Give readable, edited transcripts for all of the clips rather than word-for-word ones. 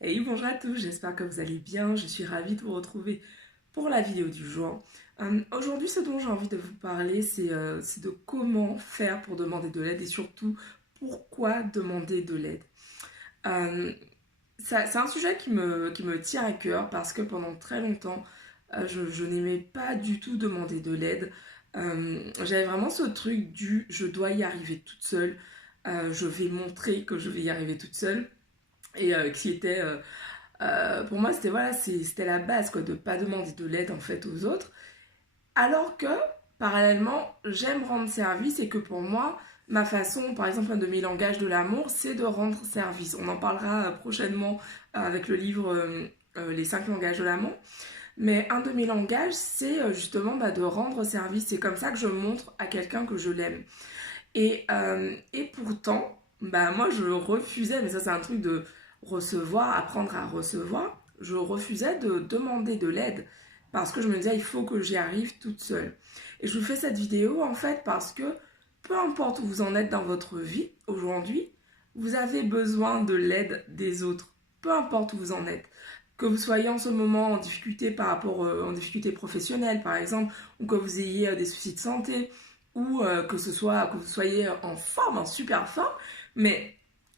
Et bonjour à tous, j'espère que vous allez bien. Je suis ravie de vous retrouver pour la vidéo du jour. Aujourd'hui, ce dont j'ai envie de vous parler, c'est de comment faire pour demander de l'aide et surtout pourquoi demander de l'aide. Euh, c'est un sujet qui me tient à cœur parce que pendant très longtemps, je n'aimais pas du tout demander de l'aide. J'avais vraiment ce truc du je dois y arriver toute seule, je vais montrer que je vais y arriver toute seule et qui était pour moi, c'était voilà, c'était la base quoi, de ne pas demander de l'aide en fait aux autres. Alors que, parallèlement, j'aime rendre service et que pour moi, ma façon, par exemple, un de mes langages de l'amour, c'est de rendre service. On en parlera prochainement avec le livre Les 5 langages de l'amour. Mais un de mes langages, c'est justement de rendre service. C'est comme ça que je montre à quelqu'un que je l'aime. Et pourtant, moi je refusais, mais ça c'est un truc de recevoir, apprendre à recevoir, je refusais de demander de l'aide parce que je me disais il faut que j'y arrive toute seule. Et je vous fais cette vidéo en fait parce que peu importe où vous en êtes dans votre vie aujourd'hui, vous avez besoin de l'aide des autres, peu importe où vous en êtes. Que vous soyez en ce moment en difficulté par rapport en difficulté professionnelle par exemple, ou que vous ayez des soucis de santé, ou que vous soyez en forme, en super forme, mais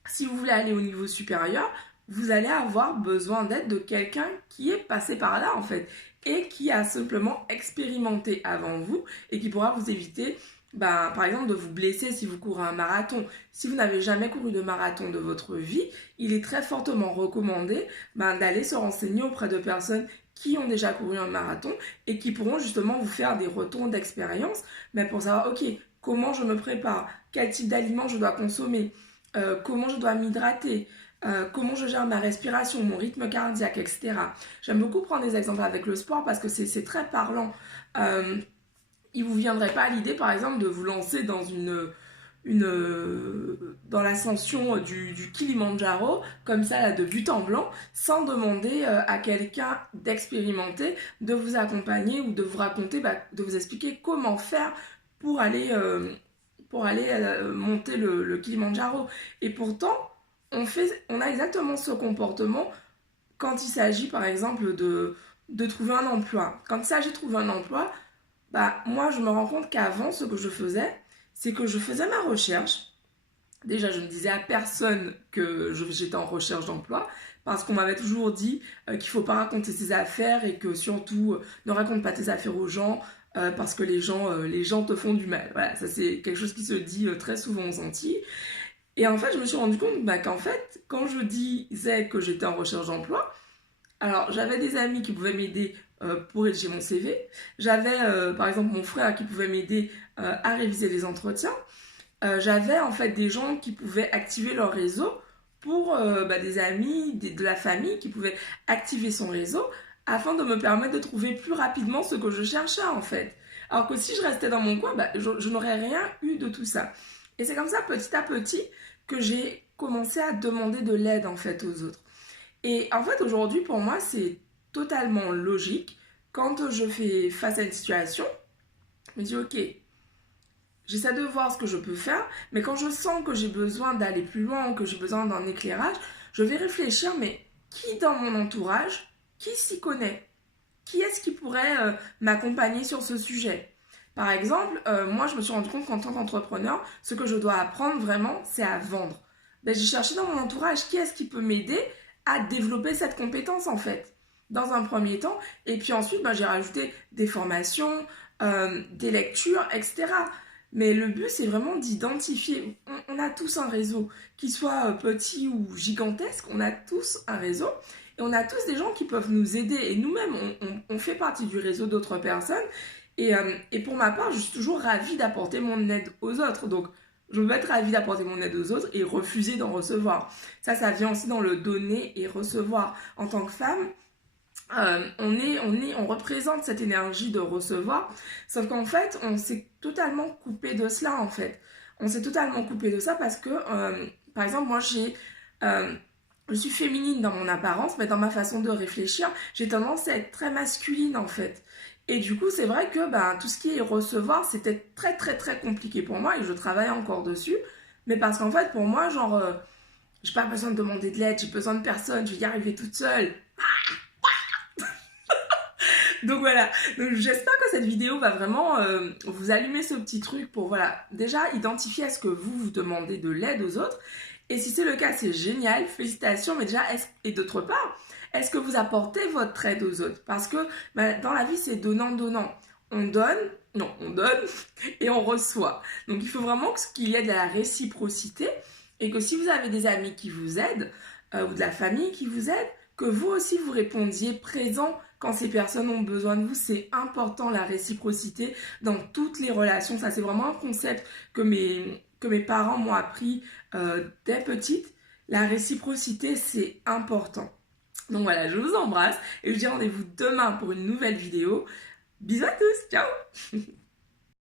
si vous voulez aller au niveau supérieur, vous allez avoir besoin d'aide de quelqu'un qui est passé par là en fait et qui a simplement expérimenté avant vous et qui pourra vous éviter par exemple de vous blesser si vous courez un marathon. Si vous n'avez jamais couru de marathon de votre vie, il est très fortement recommandé d'aller se renseigner auprès de personnes qui ont déjà couru un marathon et qui pourront justement vous faire des retours d'expérience, mais pour savoir, ok, comment je me prépare, quel type d'aliments je dois consommer, comment je dois m'hydrater, comment je gère ma respiration, mon rythme cardiaque, etc. J'aime beaucoup prendre des exemples avec le sport parce que c'est très parlant. Il ne vous viendrait pas à l'idée, par exemple, de vous lancer dans dans l'ascension du Kilimandjaro, comme ça, là, de but en blanc, sans demander à quelqu'un d'expérimenter, de vous accompagner ou de vous raconter, de vous expliquer comment faire pour aller monter le Kilimandjaro. Et pourtant, on a exactement ce comportement quand il s'agit, par exemple, de trouver un emploi. Quand il s'agit de trouver un emploi, moi, je me rends compte qu'avant, ce que je faisais, c'est que je faisais ma recherche. Déjà, je ne disais à personne que j'étais en recherche d'emploi parce qu'on m'avait toujours dit qu'il ne faut pas raconter ses affaires et que surtout ne raconte pas tes affaires aux gens parce que les gens te font du mal. Voilà, ça c'est quelque chose qui se dit très souvent aux Antilles. Et en fait, je me suis rendu compte qu'en fait, quand je disais que j'étais en recherche d'emploi, alors j'avais des amis qui pouvaient m'aider pour rédiger mon CV. J'avais par exemple mon frère qui pouvait m'aider à réviser les entretiens. J'avais en fait des gens qui pouvaient activer leur réseau pour des amis, de la famille qui pouvaient activer son réseau afin de me permettre de trouver plus rapidement ce que je cherchais en fait. Alors que si je restais dans mon coin, je n'aurais rien eu de tout ça. Et c'est comme ça petit à petit que j'ai commencé à demander de l'aide en fait aux autres. Et en fait aujourd'hui pour moi c'est totalement logique quand je fais face à une situation, je me dis ok, j'essaie de voir ce que je peux faire, mais quand je sens que j'ai besoin d'aller plus loin, que j'ai besoin d'un éclairage, je vais réfléchir, mais qui dans mon entourage, qui s'y connaît? Qui est-ce qui pourrait m'accompagner sur ce sujet? Par exemple, moi je me suis rendu compte qu'en tant qu'entrepreneur, ce que je dois apprendre vraiment, c'est à vendre. J'ai cherché dans mon entourage qui est-ce qui peut m'aider à développer cette compétence en fait, dans un premier temps. Et puis ensuite, j'ai rajouté des formations, des lectures, etc. Mais le but, c'est vraiment d'identifier. On a tous un réseau, qu'il soit petit ou gigantesque, on a tous un réseau. Et on a tous des gens qui peuvent nous aider. Et nous-mêmes, on fait partie du réseau d'autres personnes. Et pour ma part, je suis toujours ravie d'apporter mon aide aux autres. Donc, je veux être ravie d'apporter mon aide aux autres et refuser d'en recevoir. Ça vient aussi dans le donner et recevoir. En tant que femme, on représente cette énergie de recevoir, sauf qu'en fait, on s'est totalement coupé de cela, en fait. On s'est totalement coupé de ça parce que, par exemple, moi, je suis féminine dans mon apparence, mais dans ma façon de réfléchir, j'ai tendance à être très masculine, en fait. Et du coup, c'est vrai que tout ce qui est recevoir, c'était très, très, très compliqué pour moi et je travaille encore dessus. Mais parce qu'en fait, pour moi, genre, j'ai pas besoin de demander de l'aide, j'ai besoin de personne, je vais y arriver toute seule. Donc voilà, donc j'espère que cette vidéo va vraiment vous allumer ce petit truc pour voilà, déjà identifier à ce que vous demandez de l'aide aux autres. Et si c'est le cas, c'est génial, félicitations, mais déjà, et d'autre part, est-ce que vous apportez votre aide aux autres? Parce que dans la vie, c'est donnant-donnant. On donne, non, on donne et on reçoit. Donc il faut vraiment qu'il y ait de la réciprocité et que si vous avez des amis qui vous aident ou de la famille qui vous aide, que vous aussi vous répondiez présent quand ces personnes ont besoin de vous. C'est important la réciprocité dans toutes les relations. Ça, c'est vraiment un concept que mes parents m'ont appris dès petite. La réciprocité, c'est important. Donc voilà, je vous embrasse et je vous dis rendez-vous demain pour une nouvelle vidéo. Bisous à tous, ciao.